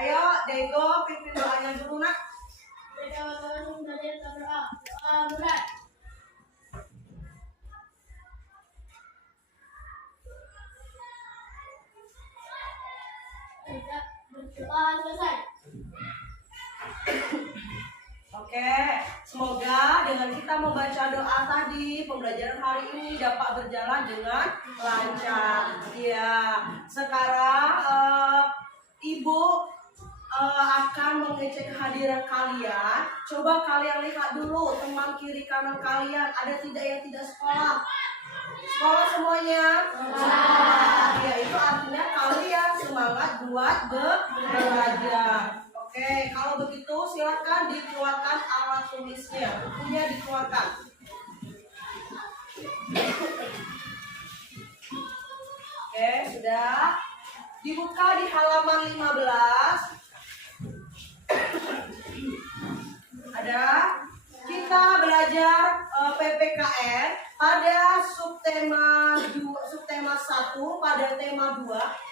Ayo, Dego, pimpin doanya dulu nak. Mulai. Berdoa selesai. Oke, semoga dengan kita membaca doa tadi, pembelajaran hari ini dapat berjalan dengan lancar. Ya, sekarang Ibu akan mengecek kehadiran kalian. Coba kalian lihat dulu teman kiri kanan kalian, ada tidak yang tidak sekolah? Sekolah semuanya? Sekolah. Ya, itu artinya kalian semangat buat belajar. Oke, kalau begitu silakan dikeluarkan alat tulisnya. Bukunya dikeluarkan. Oke, sudah. Dibuka di halaman 15. Ada kita belajar PPKN pada subtema 1 pada tema 2.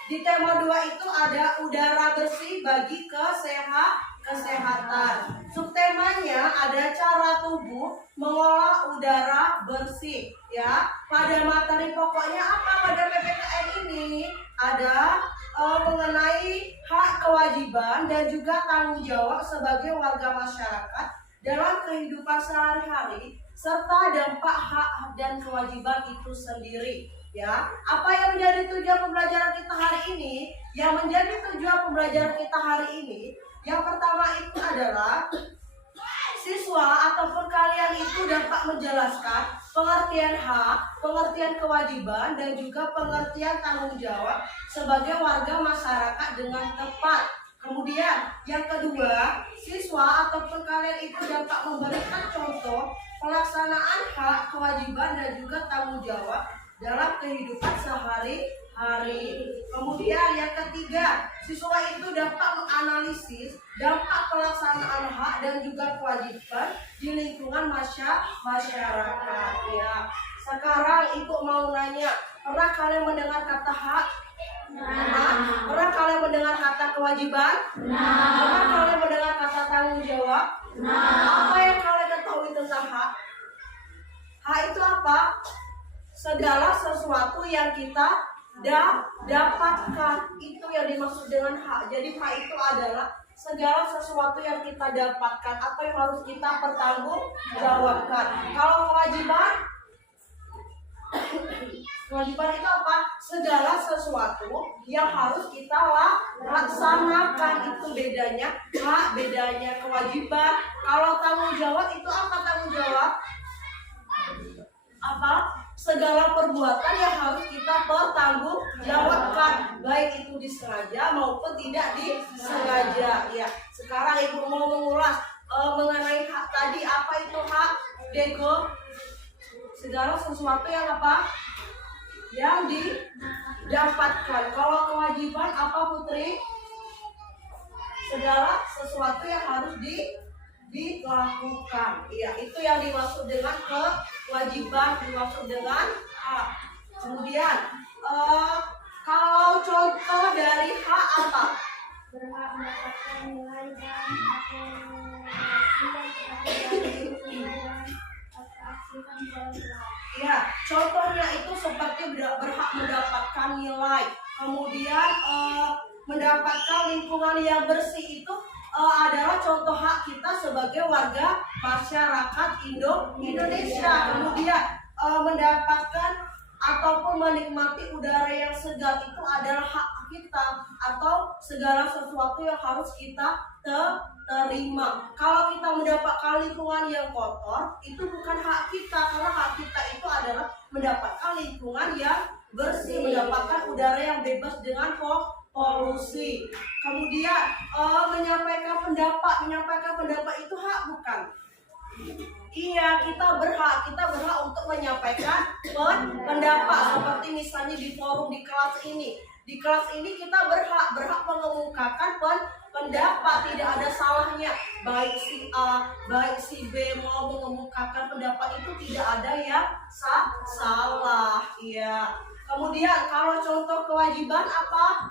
Di tema 2 itu ada udara bersih bagi kesehatan. Subtemanya ada cara tubuh mengolah udara bersih, ya. Pada materi pokoknya apa pada PPKN ini? Ada mengenai hak, kewajiban dan juga tanggung jawab sebagai warga masyarakat dalam kehidupan sehari-hari serta dampak hak dan kewajiban itu sendiri. Ya, apa yang menjadi tujuan pembelajaran kita hari ini? Yang menjadi tujuan pembelajaran kita hari ini, yang pertama itu adalah siswa ataupun kalian itu dapat menjelaskan pengertian hak, pengertian kewajiban, dan juga pengertian tanggung jawab sebagai warga masyarakat dengan tepat. Kemudian yang kedua, siswa ataupun kalian itu dapat memberikan contoh pelaksanaan hak, kewajiban, dan juga tanggung jawab dalam kehidupan sehari-hari. Kemudian yang ketiga, siswa itu dapat menganalisis dampak pelaksanaan hak dan juga kewajiban di lingkungan masyarakat. Ya. Sekarang ibu mau nanya, pernah kalian mendengar kata hak? Nah. Pernah kalian mendengar kata kewajiban? Nah. Pernah kalian mendengar kata tanggung jawab? Nah. Apa yang kalian ketahui tentang hak? Hak itu apa? Segala sesuatu yang kita dapatkan, itu yang dimaksud dengan hak. Jadi hak itu adalah segala sesuatu yang kita dapatkan atau yang harus kita pertanggungjawabkan. Kalau kewajiban, kewajiban itu apa? Segala sesuatu yang harus kita laksanakan. Itu bedanya hak, bedanya kewajiban. Kalau tanggung jawab itu apa? Tanggung jawab apa? Segala perbuatan yang harus kita pertanggungjawabkan, baik itu disengaja maupun tidak disengaja. Ya, sekarang ibu mau mengulas mengenai hak tadi. Apa itu hak, Dego? Segala sesuatu yang apa? Yang didapatkan. Kalau kewajiban apa, Putri? Segala sesuatu yang harus dilakukan. Ya, itu yang dimaksud dengan kewajiban, dimaksud dengan hak. Kemudian kalau contoh dari hak apa? Berhak mendapatkan nilai dan ya, contohnya itu seperti berhak mendapatkan nilai, kemudian mendapatkan lingkungan yang bersih. Itu adalah contoh hak kita sebagai warga masyarakat Indonesia. Kemudian mendapatkan ataupun menikmati udara yang segar, itu adalah hak kita, atau segala sesuatu yang harus kita terima. Kalau kita mendapatkan lingkungan yang kotor, itu bukan hak kita, karena hak kita itu adalah mendapatkan lingkungan yang bersih, mendapatkan udara yang bebas dengan polusi. Kemudian menyampaikan pendapat itu hak bukan? Iya, kita berhak untuk menyampaikan pendapat. Seperti misalnya di forum di kelas ini. Di kelas ini kita berhak mengemukakan pendapat, tidak ada salahnya. Baik si A, baik si B mau mengemukakan pendapat itu tidak ada yang salah. Iya. Kemudian kalau contoh kewajiban apa?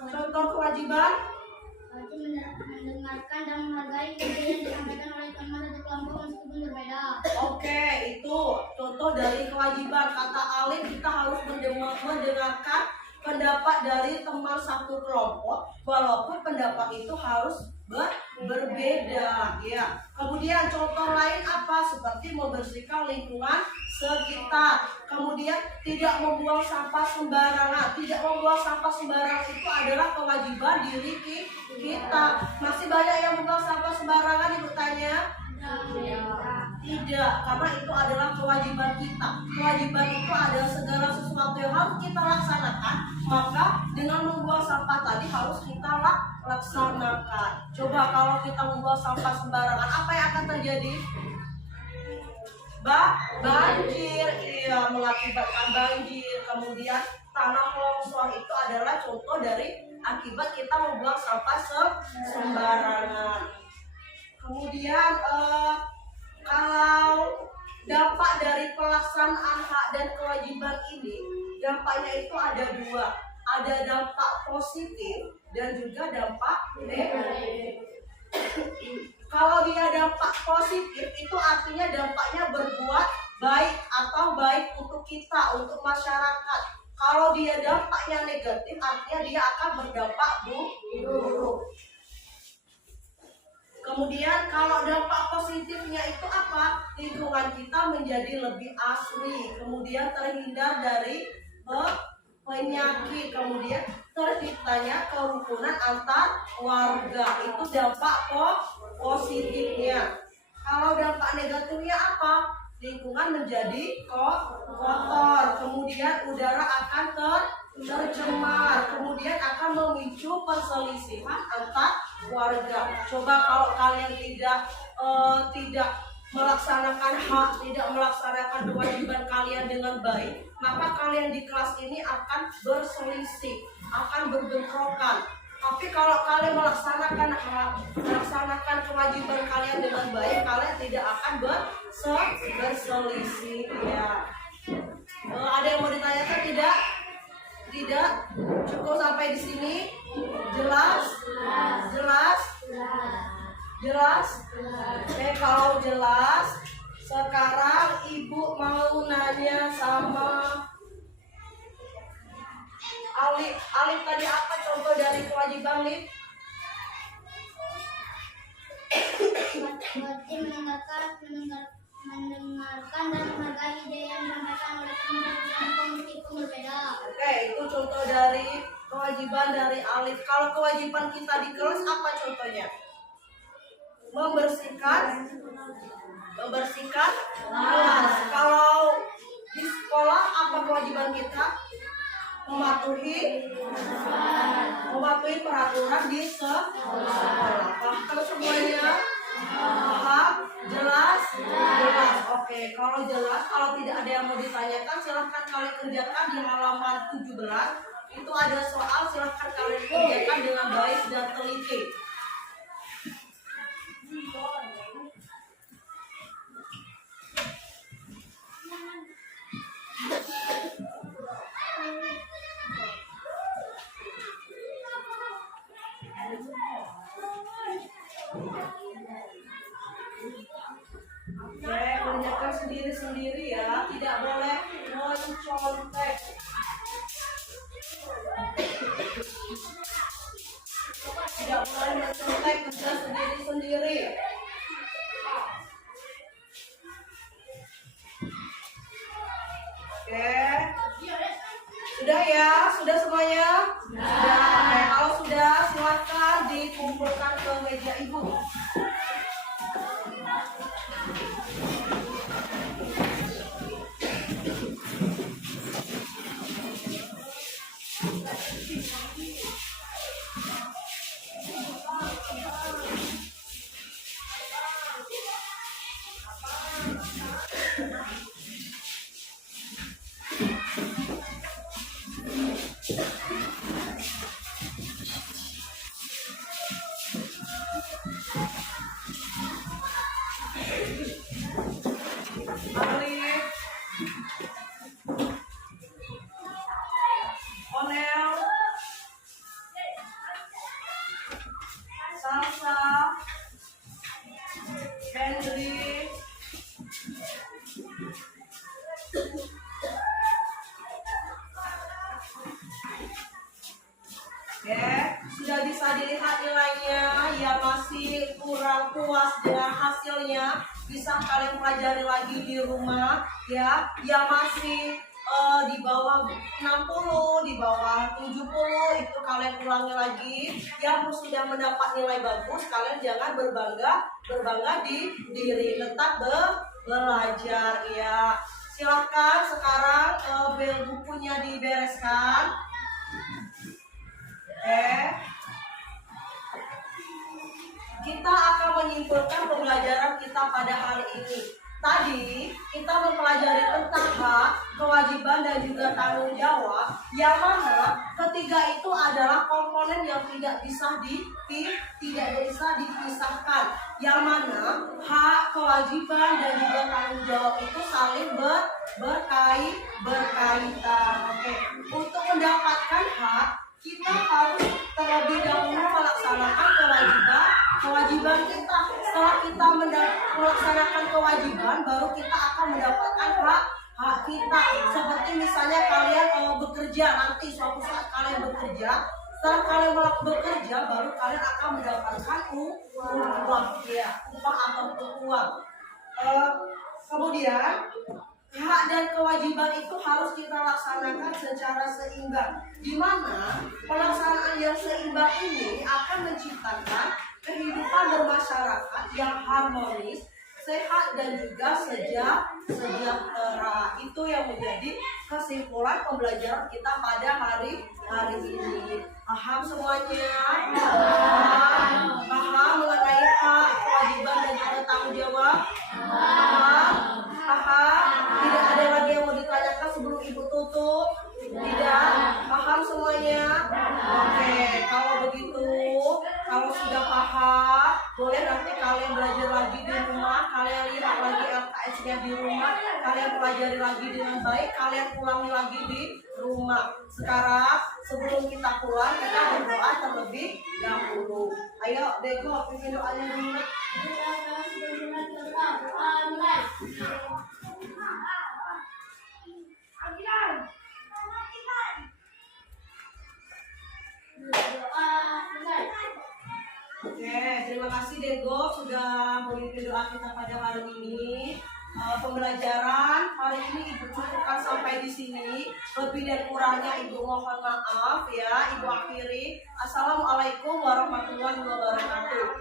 Contoh kewajiban wajib mendengarkan dan menghargai ide yang disampaikan oleh teman satu kelompok meskipun berbeda. Oke, itu contoh dari kewajiban. Kata Alif, kita harus mendengarkan pendapat dari teman satu kelompok, walaupun pendapat itu harus berbeda, ya. Kemudian contoh lain apa? Seperti membersihkan lingkungan sekitar. Kemudian tidak membuang sampah sembarangan. Tidak membuang sampah sembarangan itu adalah kewajiban diri kita. Masih banyak yang membuang sampah sembarangan, Ibu tanya? Tidak, karena itu adalah kewajiban kita. Kewajiban itu adalah segala sesuatu yang harus kita laksanakan. Maka dengan membuang sampah tadi harus kita laksanakan. Coba kalau kita membuang sampah sembarangan, apa yang akan terjadi? Banjir, iya, mengakibatkan banjir. Kemudian tanah longsor, itu adalah contoh dari akibat kita membuang sampah sembarangan. Kemudian kalau dampak dari pelaksanaan hak dan kewajiban ini, dampaknya itu ada dua. Ada dampak positif dan juga dampak negatif. Kalau dia dampak positif, itu artinya dampaknya berbuat baik atau baik untuk kita, untuk masyarakat. Kalau dia dampaknya negatif, artinya dia akan berdampak buruk. Kemudian kalau dampak positifnya itu apa? Lingkungan kita menjadi lebih asri, kemudian terhindar dari penyakit, kemudian terciptanya kerukunan antar warga. Itu dampak positifnya. Kalau dampak negatifnya apa? Lingkungan menjadi kotor, kemudian udara akan tercemar, kemudian akan memicu perselisihan antar warga. Coba kalau kalian tidak melaksanakan hak, tidak melaksanakan kewajiban kalian dengan baik, maka kalian di kelas ini akan berselisih, akan berbentrokan. Tapi kalau kalian melaksanakan hak, melaksanakan kewajiban kalian dengan baik, kalian tidak akan berselisih, ya. Ada yang mau ditanyakan tidak? Tidak? Cukup sampai di sini? Jelas? Jelas? Oke, kalau jelas, sekarang Ibu mau nanya sama Alif. Alif tadi apa contoh dari kewajiban, Alif? Wajib mendengarkan dan menghargai ide yang disampaikan oleh teman satu kelompok meskipun berbeda. Oke, itu contoh dari kewajiban dari Alif. Kalau kewajiban kita di kelas apa contohnya? Membersihkan kelas. Kalau di sekolah apa kewajiban kita? Mematuhi peraturan di sekolah. Paham semuanya? Paham? Jelas? Oke, kalau jelas, kalau tidak ada yang mau ditanyakan, silahkan kalian kerjakan di halaman 17. Itu ada soal, silahkan kalian kerjakan dengan baik dan teliti. Oke, kerjakan sendiri-sendiri ya, tidak boleh mencontek. Tidak boleh mencontek, kerja sendiri-sendiri. Oke, sudah ya, sudah semuanya? Sudah. Oke, kalau sudah, silakan dikumpulkan ke meja Ibu. puas dengan hasilnya, bisa kalian pelajari lagi di rumah ya. Yang masih di bawah 60, di bawah 70 itu kalian ulangi lagi. Yang sudah mendapat nilai bagus, kalian jangan berbangga di diri, tetap belajar ya. Silakan sekarang bukunya dibereskan. Kita akan menyimpulkan pembelajaran kita pada hari ini. Tadi kita mempelajari tentang hak, kewajiban dan juga tanggung jawab, yang mana ketiga itu adalah komponen yang tidak bisa dipisahkan. Yang mana hak, kewajiban dan juga tanggung jawab itu saling berkaitan. Oke. Untuk mendapatkan hak, kita harus terlebih dahulu melaksanakan kewajiban kita. Setelah kita melaksanakan kewajiban, baru kita akan mendapatkan hak kita. Seperti misalnya kalian bekerja, nanti suatu saat kalian bekerja. Setelah kalian bekerja, baru kalian akan mendapatkan uang, ya, upah ataupun uang. Kemudian hak dan kewajiban itu harus kita laksanakan secara seimbang, di mana pelaksanaan yang seimbang ini akan menciptakan kehidupan bermasyarakat yang harmonis, sehat dan juga sejahtera. Itu yang menjadi kesimpulan pembelajaran kita pada hari ini. Paham semuanya? Paham mengenai hak, kewajiban dan juga tanggung jawab? Paham? Tidak ada lagi yang mau ditanyakan sebelum ibu tutup? Tidak? Paham semuanya? Oke, kalau begitu, kalau sudah paham, boleh nanti kalian belajar lagi di rumah, kalian lihat lagi LKS-nya di rumah, kalian pelajari lagi dengan baik, kalian ulangi lagi di rumah. Sekarang, sebelum kita pulang, kita berdoa terlebih dahulu. Ayo, Dego, pimpin doanya dulu. Oke, terima kasih Dego sudah memimpin doa kita pada hari ini. Pembelajaran hari ini Ibu cukupkan sampai di sini. Lebih dan kurangnya Ibu mohon maaf ya. Ibu akhiri. Assalamualaikum warahmatullahi wabarakatuh.